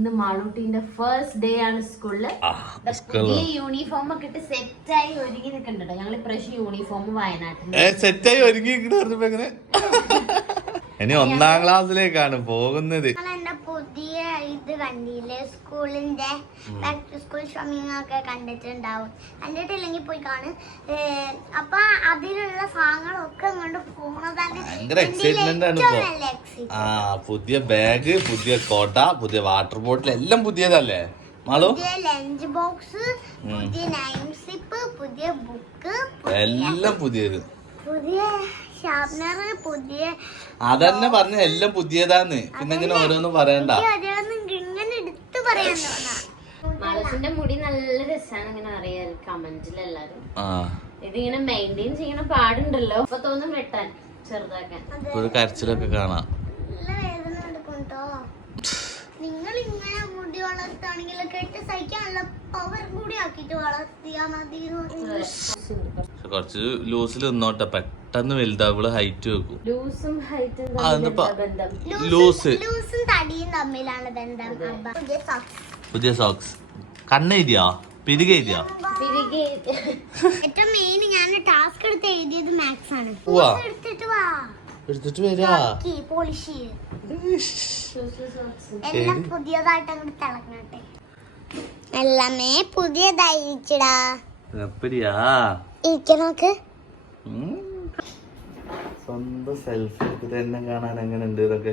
ഇന്ന് മാളൂട്ടിന്റെ first day ആണ് സ്കൂളില്. പുതിയ യൂണിഫോം ഒക്കെ ഇട്ട് സെറ്റായി ഒരുങ്ങി നിൽക്കണ്ടോ. ഞങ്ങൾ ഇപ്രാവശ്യം യൂണിഫോം വയനാട്ടിൽ സെറ്റായി ഒരുങ്ങി ഇനി 1ാം ക്ലാസ്സിലേക്കാണ് പോകുന്നത്. പുതിയ ഇത് കണ്ടില്ലേ, സ്കൂളിന്റെ ബാക്ക് ടു സ്കൂൾ ഷോപ്പിംഗ് ഒക്കെ കണ്ടിട്ടുണ്ടാവും. കണ്ടിട്ടില്ലെങ്കിൽ പോയി കാണും. അപ്പൊ അതിലുള്ള സാധനങ്ങളൊക്കെ കൊണ്ട് പോകുന്നതാണ് പുതിയ ബാഗ്, പുതിയ കോട്ട, പുതിയ വാട്ടർ ബോട്ടിൽ എല്ലാം പുതിയതല്ലേ മാളു? പുതിയ ലഞ്ച് ബോക്സ്, പുതിയ നൈം സ്ലിപ്പ്, പുതിയ ബുക്ക്, എല്ലാം പുതിയത്. പുതിയ ഷാർപ്നർ, പുതിയ അതന്നെ പറഞ്ഞ എല്ലാം പുതിയതാന്ന്. പിന്നെ ഇങ്ങനെ ഓരോന്നും പറയണ്ട. ഇങ്ങനെ എടുത്ത് പറയാൻ മാളൂസിന്റെ മുടി നല്ല രസാണ്. ഇങ്ങനെ അറിയാം കമന്റിലെല്ലാരും ഇതിങ്ങനെ മെയിൻറ്റെയിൻ ചെയ്യണ പാടുണ്ടല്ലോ. അപ്പൊ തോന്നും വെട്ടാൻ, ചെറുതാക്കാൻ. കരച്ചിലൊക്കെ കാണാം. നല്ല വേദന എടുക്കും കേട്ടോ. നിങ്ങൾ ഇങ്ങനെ മുടി വളർത്താണെങ്കിൽ കേട്ട് സഹിക്കാനുള്ള പവർ കൂടി ആക്കിട്ട് വളർത്തിയാ മതി. കുറച്ച് ലൂസിൽ നിന്നോട്ടെ, പെട്ടെന്ന് വലുതാവുകള് ഹൈറ്റ് വെക്കും. ലൂസും ഹൈറ്റും ലൂസും തടിയും തമ്മിലാണ് ബന്ധം. പുതിയ സോക്സ് കണ്ണെഴുതിയാ പിരികെഴുതിയാ? ഏറ്റവും മെയിൻ ഞാൻ ടാസ്ക് എടുത്ത് എഴുതിയത് മാത്സ് ആണ്. എടുത്തിട്ട് വരാ. പോളിഷ് എല്ലാം പുതിയതായിട്ട് അങ്ങോട്ട് തിളങ്ങട്ടെ. എല്ലാമേ പുതിയതായിരിക്കടാ. ഇരിക്കണോക്ക് സ്വന്തം സെൽഫി തന്നെ കാണാൻ എങ്ങനെ ഉണ്ട് ഇതൊക്കെ.